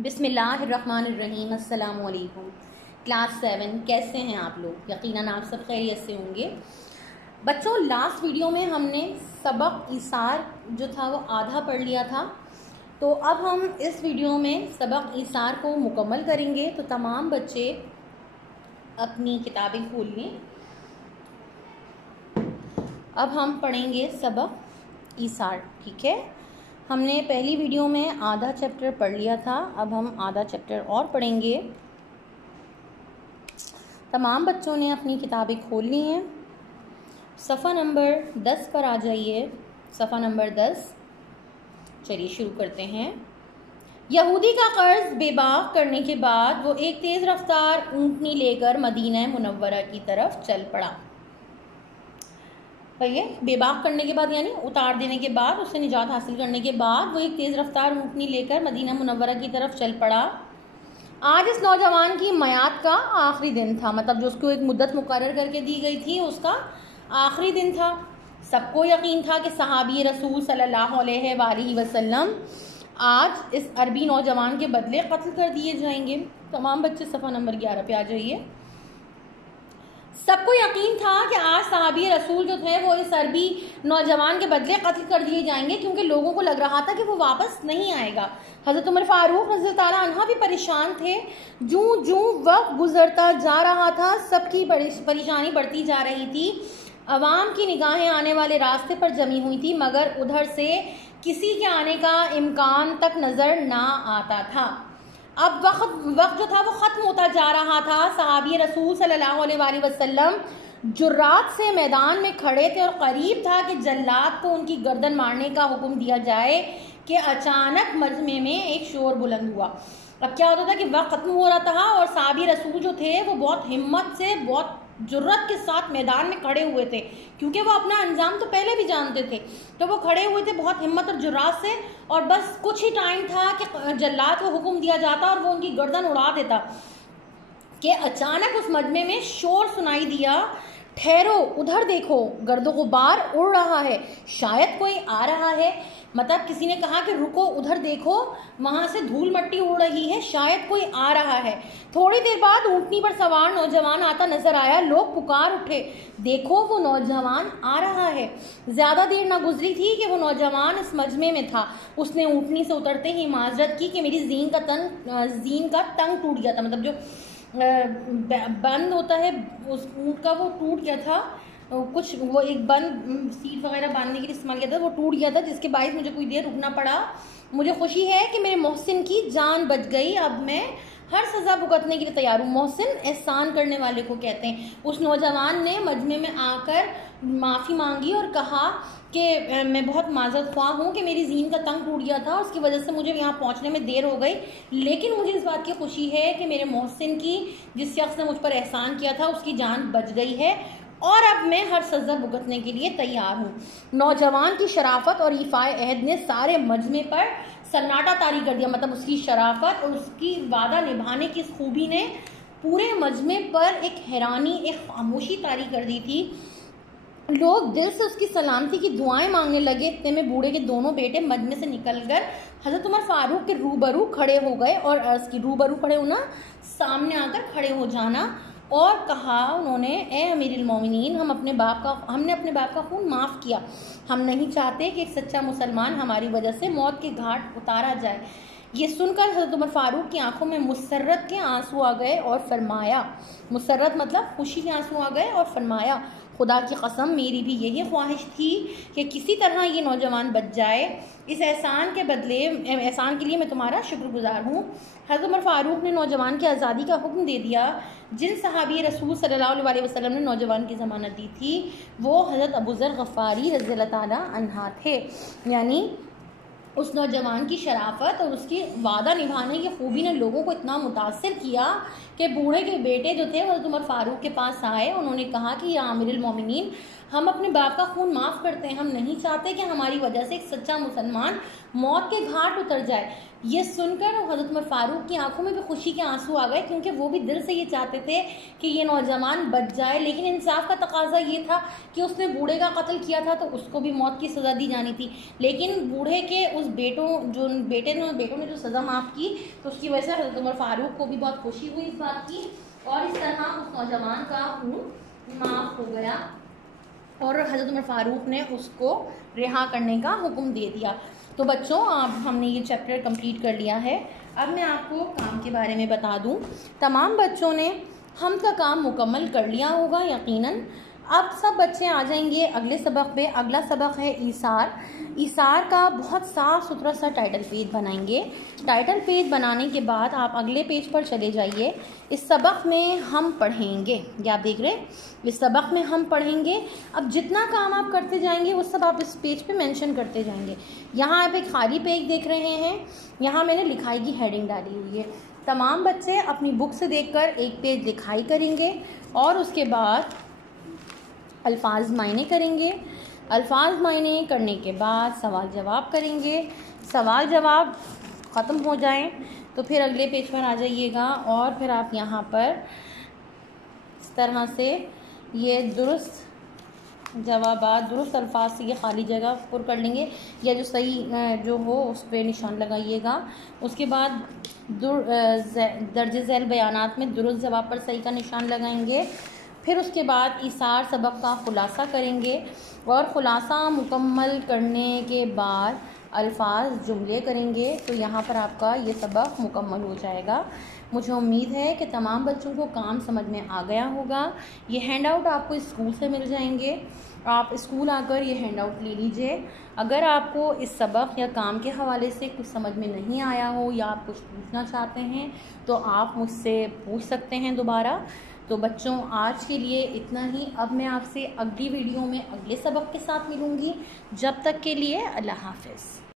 बिस्मिल्लाहिर्रहमानिर्रहीम। अस्सलामु अलैकुम। क्लास 7 कैसे हैं आप लोग? यकीनन आप सब खैरियत से होंगे। बच्चों, लास्ट वीडियो में हमने सबक ईसार जो था वो आधा पढ़ लिया था, तो अब हम इस वीडियो में सबक ईसार को मुकम्मल करेंगे। तो तमाम बच्चे अपनी किताबें खोल लें। अब हम पढ़ेंगे सबक ईसार, ठीक है। हमने पहली वीडियो में आधा चैप्टर पढ़ लिया था, अब हम आधा चैप्टर और पढ़ेंगे। तमाम बच्चों ने अपनी किताबें खोल ली हैं। सफ़ा नंबर 10 पर आ जाइए। सफ़ा नंबर 10। चलिए शुरू करते हैं। यहूदी का कर्ज बेबाक करने के बाद वो एक तेज़ रफ्तार ऊँटनी लेकर मदीना मुनव्वरा की तरफ चल पड़ा। भैया, बेबाक करने के बाद यानी उतार देने के बाद, उससे निजात हासिल करने के बाद वो एक तेज़ रफ्तार ऊँटनी लेकर मदीना मुनव्वरा की तरफ चल पड़ा। आज इस नौजवान की मयात का आखिरी दिन था, मतलब जो उसको एक मुद्दत मुकर्रर करके दी गई थी उसका आखिरी दिन था। सबको यकीन था कि सहाबी रसूल सल्लल्लाहु अलैहि वसल्लम आज इस अरबी नौजवान के बदले कत्ल कर दिए जाएंगे। तमाम बच्चे सफ़ा नंबर 11 पे आ जाइए। सबको यकीन था कि आज सहाबी रसूल जो थे वो इस अरबी नौजवान के बदले कत्ल कर दिए जाएंगे, क्योंकि लोगों को लग रहा था कि वो वापस नहीं आएगा। हज़रत उमर फारूक रज़ी अल्लाह ताला अन्हा भी परेशान थे। जूं जूं वक्त गुजरता जा रहा था, सबकी परेशानी बढ़ती जा रही थी। अवाम की निगाहें आने वाले रास्ते पर जमी हुई थी, मगर उधर से किसी के आने का इम्कान तक नज़र ना आता था। अब वक्त जो था वो ख़त्म होता जा रहा था। सहाबी रसूल सल्लल्लाहु अलैहि वसल्लम जुर्रात से मैदान में खड़े थे और करीब था कि जल्लाद को उनकी गर्दन मारने का हुक्म दिया जाए कि अचानक मजमे में एक शोर बुलंद हुआ। अब क्या होता था कि वक्त ख़त्म हो रहा था और सहाबी रसूल जो थे वो बहुत हिम्मत से, बहुत जुर्रत के साथ मैदान में खड़े हुए थे, क्योंकि वो अपना अंजाम तो पहले भी जानते थे। तो वो खड़े हुए थे बहुत हिम्मत और जुर्रात से, और बस कुछ ही टाइम था कि जल्लाद को हुक्म दिया जाता और वो उनकी गर्दन उड़ा देता कि अचानक उस मजमे में शोर सुनाई दिया, ठहरो, उधर देखो, गर्दो गुबार उड़ रहा है, शायद कोई आ रहा है। मतलब किसी ने कहा कि रुको, उधर देखो, वहां से धूल मट्टी उड़ रही है, शायद कोई आ रहा है। थोड़ी देर बाद ऊँटनी पर सवार नौजवान आता नजर आया। लोग पुकार उठे, देखो वो नौजवान आ रहा है। ज्यादा देर ना गुजरी थी कि वो नौजवान इस मजमे में था। उसने ऊँटनी से उतरते ही माजरत की कि मेरी जीन का तंग टूट गया था, मतलब जो बंद होता है उस ऊँट का, वो टूट गया था। कुछ वो एक बंद सीट वगैरह बांधने के लिए इस्तेमाल किया था, वो टूट गया था, जिसके बायस मुझे कोई देर रुकना पड़ा। मुझे खुशी है कि मेरे मोहसिन की जान बच गई। अब मैं हर सज़ा भुगतने के लिए तैयार हूँ। मोहसिन एहसान करने वाले को कहते हैं। उस नौजवान ने मजमे में आकर माफ़ी मांगी और कहा कि मैं बहुत माजरत ख्वाह हूँ कि मेरी जीन का तंग टूट गया था, उसकी वजह से मुझे यहाँ पहुँचने में देर हो गई, लेकिन मुझे इस बात की खुशी है कि मेरे मोहसिन की, जिस शख्स ने मुझ पर एहसान किया था, उसकी जान बच गई है और अब मैं हर सज़ा भुगतने के लिए तैयार हूँ। नौजवान की शराफत और इफ़ाए अहद ने सारे मजमे पर सन्नाटा तारी कर दिया। मतलब उसकी शराफत और उसकी वादा निभाने की इस खूबी ने पूरे मजमे पर एक हैरानी, एक खामोशी तारी कर दी थी। लोग दिल से उसकी सलामती की दुआएं मांगने लगे। इतने में बूढ़े के दोनों बेटे मजमे से निकलकर हज़रत उमर फारूक के रूबरू खड़े हो गए और अर्ज़ की, रूबरू खड़े होना, सामने आकर खड़े हो जाना, और कहा उन्होंने, ए अमीरुल मोमिनीन, हमने अपने बाप का खून माफ़ किया। हम नहीं चाहते कि एक सच्चा मुसलमान हमारी वजह से मौत के घाट उतारा जाए। ये सुनकर हज़रत उमर फारूक की आंखों में मुसर्रत के आंसू आ गए और फरमाया, मुसर्रत मतलब खुशी के आंसू आ गए, और फरमाया, खुदा की कसम, मेरी भी यही ख्वाहिश थी कि किसी तरह ये नौजवान बच जाए। इस एहसान के लिए मैं तुम्हारा शुक्रगुजार हूँ। हज़रत उमर फारूक ने नौजवान की आज़ादी का हुक्म दे दिया। जिन सहाबी रसूल सल्लल्लाहु अलैहि वसल्लम ने नौजवान की ज़मानत दी थी वो हज़रत अबू ज़र गफ़ारी रज़ी अल्लाह ताला अन्हा थे। यानी उस नौजवान की शराफत और उसकी वादा निभाने की खूबी ने लोगों को इतना मुतासिर किया कि बूढ़े के बेटे जो थे हज़रत उमर फारूक के पास आए। उन्होंने कहा कि या अमीरुल मोमिनीन, हम अपने बाप का खून माफ़ करते हैं, हम नहीं चाहते कि हमारी वजह से एक सच्चा मुसलमान मौत के घाट उतर जाए। ये सुनकर हज़रत उमर फ़ारूक की आंखों में भी खुशी के आंसू आ गए, क्योंकि वो भी दिल से ये चाहते थे कि ये नौजवान बच जाए। लेकिन इंसाफ का तकाजा ये था कि उसने बूढ़े का कत्ल किया था तो उसको भी मौत की सज़ा दी जानी थी। लेकिन बूढ़े के उस बेटों ने जो सज़ा माफ़ की, तो उसकी वजह से हज़रत उमर फ़ारूक को भी बहुत खुशी हुई इस बात की, और इस तरह उस नौजवान का खून माफ़ हो गया और हज़रत उमर फ़ारूक ने उसको रिहा करने का हुक्म दे दिया। तो बच्चों, अब हमने ये चैप्टर कंप्लीट कर लिया है। अब मैं आपको काम के बारे में बता दूं। तमाम बच्चों ने हम का काम मुकम्मल कर लिया होगा यकीनन। अब सब बच्चे आ जाएंगे अगले सबक पे। अगला सबक है ईसार। ईसार का बहुत साफ़ सुथरा सा टाइटल पेज बनाएंगे। टाइटल पेज बनाने के बाद आप अगले पेज पर चले जाइए। इस सबक में हम पढ़ेंगे, ये आप देख रहे हैं, इस सबक में हम पढ़ेंगे। अब जितना काम आप करते जाएंगे वो सब आप इस पेज पे मेंशन करते जाएंगे। यहाँ आप एक खाली पेज देख रहे हैं, यहाँ मैंने लिखाई की हेडिंग डाली हुई है। तमाम बच्चे अपनी बुक से देखकर एक पेज लिखाई करेंगे और उसके बाद अल्फाज मायने करेंगे। अल्फाज मायने करने के बाद सवाल जवाब करेंगे। सवाल जवाब ख़त्म हो जाएं तो फिर अगले पेज पर आ जाइएगा और फिर आप यहाँ पर इस तरह से ये दुरुस्त जवाबात, दुरुस्त अल्फाज से ये खाली जगह पुर कर लेंगे, या जो सही जो हो उस पर निशान लगाइएगा। उसके बाद दर्ज झैल बयानात में दुरुस्त जवाब पर सही का निशान लगाएंगे। फिर उसके बाद ईसार सबक का ख़ुलासा करेंगे और ख़ुलासा मुकम्मल करने के बाद अल्फाज जुमले करेंगे। तो यहाँ पर आपका ये सबक मुकम्मल हो जाएगा। मुझे उम्मीद है कि तमाम बच्चों को काम समझ में आ गया होगा। ये हैंड आउट आपको स्कूल से मिल जाएंगे, आप स्कूल आकर ये हैंड आउट ले लीजिए। अगर आपको इस सबक या काम के हवाले से कुछ समझ में नहीं आया हो या आप कुछ पूछना चाहते हैं तो आप मुझसे पूछ सकते हैं दोबारा। तो बच्चों, आज के लिए इतना ही। अब मैं आपसे अगली वीडियो में अगले सबक के साथ मिलूँगी। जब तक के लिए अल्लाह हाफ़िज़।